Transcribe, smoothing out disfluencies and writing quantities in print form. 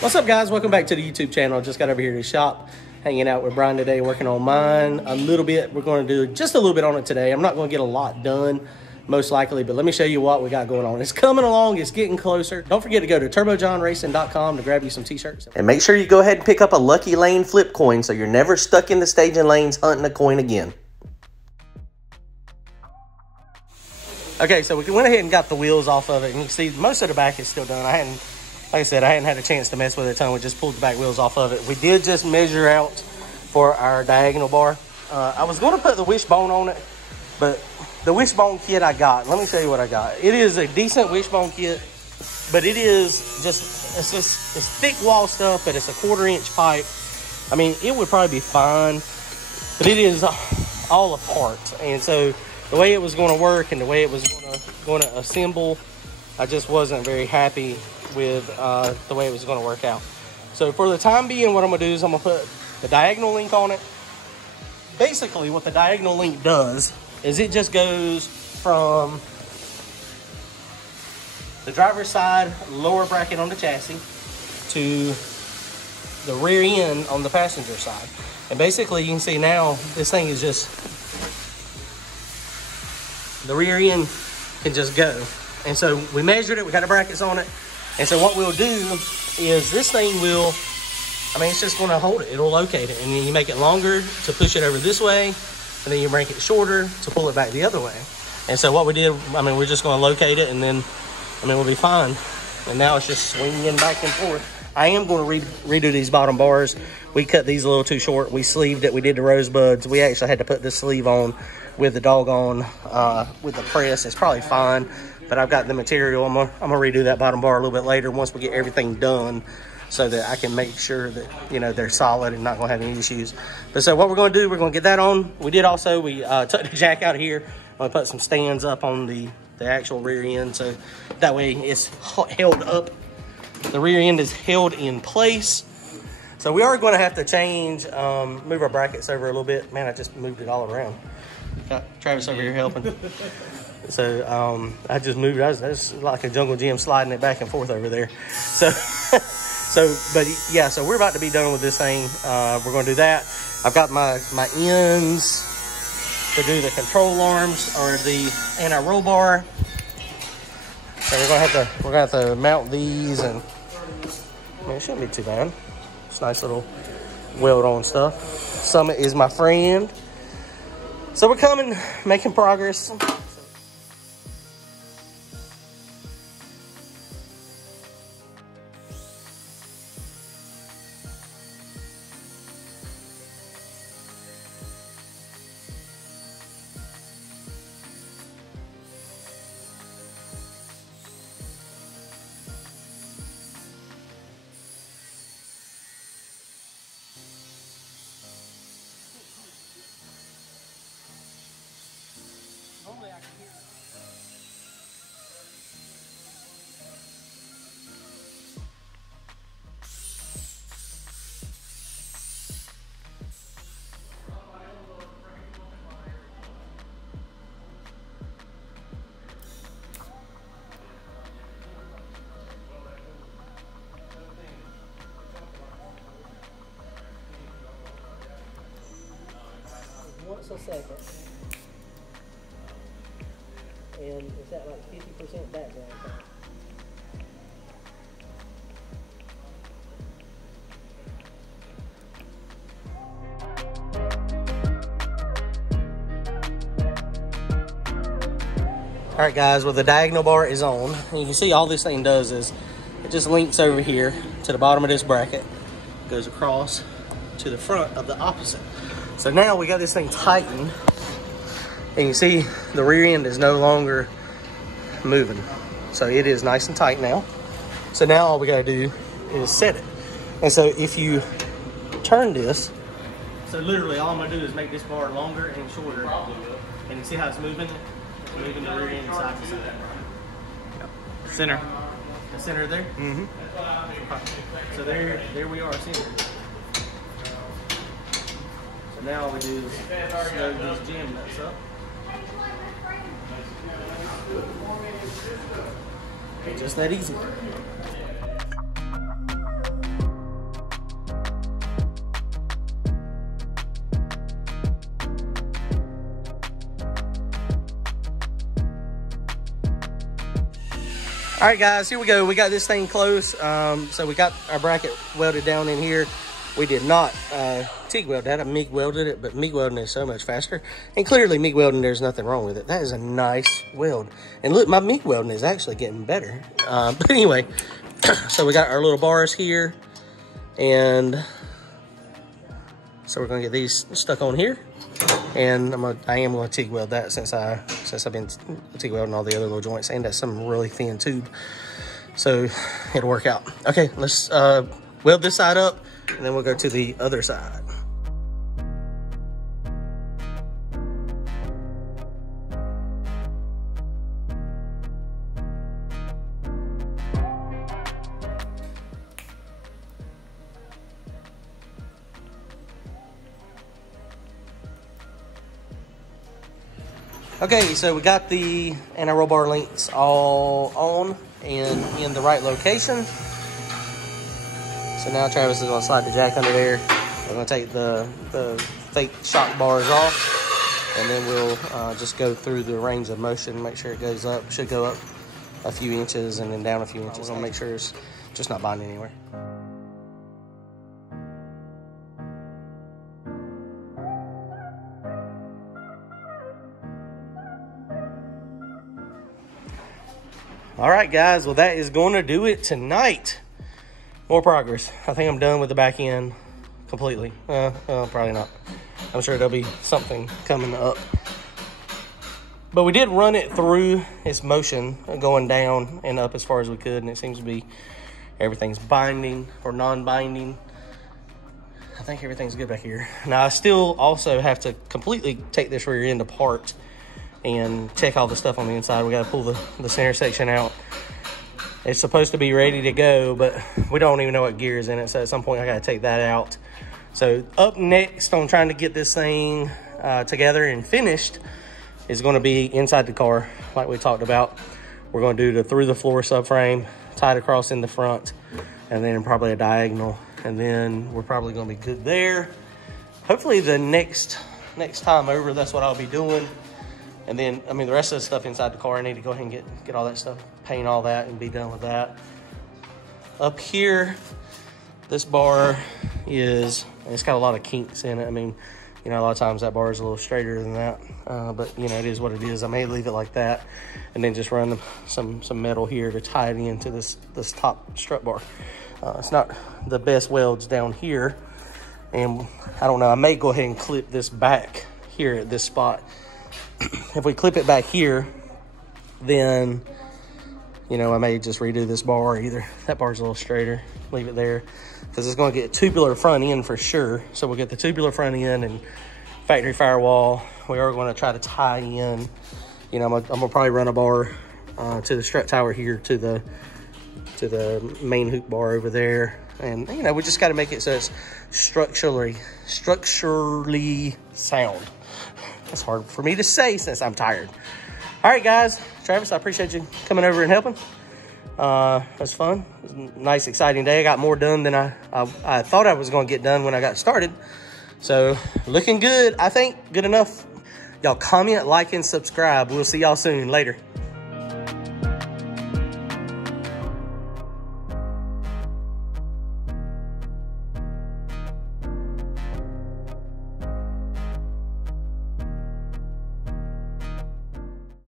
What's up, guys? Welcome back to the YouTube channel. Just got over here to the shop, hanging out with Brian today, working on mine a little bit. We're going to do just a little bit on it today. I'm not going to get a lot done, most likely, but let me show you what we got going on. It's coming along. It's getting closer. Don't forget to go to turbojohnracing.com to grab you some t-shirts. And make sure you go ahead and pick up a Lucky Lane flip coin so you're never stuck in the staging lanes hunting a coin again. Okay, so we went ahead and got the wheels off of it, and you can see most of the back is still done. Like I said, I hadn't had a chance to mess with it a ton. We just pulled the back wheels off of it. We did just measure out for our diagonal bar. I was going to put the wishbone on it, but the wishbone kit I got, let me show you what I got. It is a decent wishbone kit, but it is it's thick wall stuff, but it's a 1/4 inch pipe. I mean, it would probably be fine, but it is all apart. And so the way it was going to work and the way it was going to assemble, I just wasn't very happy with the way it was going to work out. So for the time being, what I'm going to do is I'm going to put the diagonal link on it. Basically, what the diagonal link does is it just goes from the driver's side lower bracket on the chassis to the rear end on the passenger side. And basically, you can see now this thing is just, the rear end can just go. And so we measured it, we got the brackets on it. And so what we'll do is this thing will, I mean, it's just going to hold it. It'll locate it. And then you make it longer to push it over this way. And then you make it shorter to pull it back the other way. And so what we did, I mean, we're just going to locate it and then, I mean, we'll be fine. And now it's just swinging back and forth. I am going to redo these bottom bars. We cut these a little too short. We sleeved it. We did the rosebuds. We actually had to put this sleeve on with the doggone, with the press. It's probably fine. But I've got the material. I'm gonna redo that bottom bar a little bit later once we get everything done, so that I can make sure that, you know, they're solid and not gonna have any issues. But so what we're gonna do, we're gonna get that on. We did also, we took the jack out of here. I'm gonna put some stands up on the actual rear end, so that way it's held up. The rear end is held in place. So we are gonna have to change, move our brackets over a little bit. Man, I just moved it all around. Got Travis over here helping. So I just moved. I was like a jungle gym, sliding it back and forth over there. So, but yeah. So we're about to be done with this thing. We're going to do that. I've got my ends to do the control arms or the anti-roll bar. So we're gonna have to mount these, and I mean, it shouldn't be too bad. It's nice little weld-on stuff. Summit is my friend. So we're coming, making progress. Normally I can hear it. Once a second. And it's at like 50% background time. All right, guys, well, the diagonal bar is on. And you can see all this thing does is it just links over here to the bottom of this bracket, goes across to the front of the opposite. So now we got this thing tightened. And you see the rear end is no longer moving. So it is nice and tight now. So now all we gotta do is set it. And so if you turn this, so literally all I'm gonna do is make this bar longer and shorter. And you see how it's moving? It's moving the rear end side to side. Center. The center there? Mm-hmm. So there we are centered. So now all we do is snug these jam nuts up. Just that easy. All right, guys, here we go. We got this thing close. So we got our bracket welded down in here. We did not TIG weld that. I MIG welded it, but MIG welding is so much faster. And clearly MIG welding, there's nothing wrong with it. That is a nice weld. And look, my MIG welding is actually getting better. But anyway, so we got our little bars here. And so we're gonna get these stuck on here. And I am gonna TIG weld that since I've been TIG welding all the other little joints, and that's some really thin tube. So it'll work out. Okay, let's weld this side up, and then we'll go to the other side. Okay, so we got the anti-roll bar links all on and in the right location. So now Travis is gonna slide the jack under there. We're gonna take the fake shock bars off, and then we'll just go through the range of motion, make sure it goes up. Should go up a few inches and then down a few inches. I'll make sure it's just not binding anywhere. All right, guys, well, that is going to do it tonight. More progress. I think I'm done with the back end completely. Probably not. I'm sure there'll be something coming up. But we did run it through its motion, going down and up as far as we could, and it seems to be everything's binding or non-binding. I think everything's good back here. Now, I still also have to completely take this rear end apart and check all the stuff on the inside. We got to pull the center section out. It's supposed to be ready to go, but we don't even know what gear is in it, so at some point I got to take that out. So up next on trying to get this thing together and finished is going to be inside the car, like we talked about. We're going to do the through the floor subframe, tied across in the front, and then probably a diagonal, and then we're probably going to be good there. Hopefully the next time over, that's what I'll be doing. And then, I mean, the rest of the stuff inside the car, I need to go ahead and get all that stuff, paint all that, and be done with that. Up here, this bar it's got a lot of kinks in it. I mean, you know, a lot of times that bar is a little straighter than that. But, you know, it is what it is. I may leave it like that and then just run some metal here to tie it into this top strut bar. It's not the best welds down here. And I don't know, I may go ahead and clip this back here at this spot. If we clip it back here, then, you know, I may just redo this bar either. That bar's a little straighter, leave it there, because it's going to get tubular front end for sure. So we'll get the tubular front end and factory firewall. We are going to try to tie in, you know, I'm gonna probably run a bar to the strut tower here, to the main hoop bar over there. And, you know, we just got to make it so it's structurally sound. That's hard for me to say since I'm tired. All right, guys. Travis, I appreciate you coming over and helping. It was fun. It was a nice, exciting day. I got more done than I thought I was going to get done when I got started. So, looking good. I think good enough. Y'all comment, like, and subscribe. We'll see y'all soon. Later.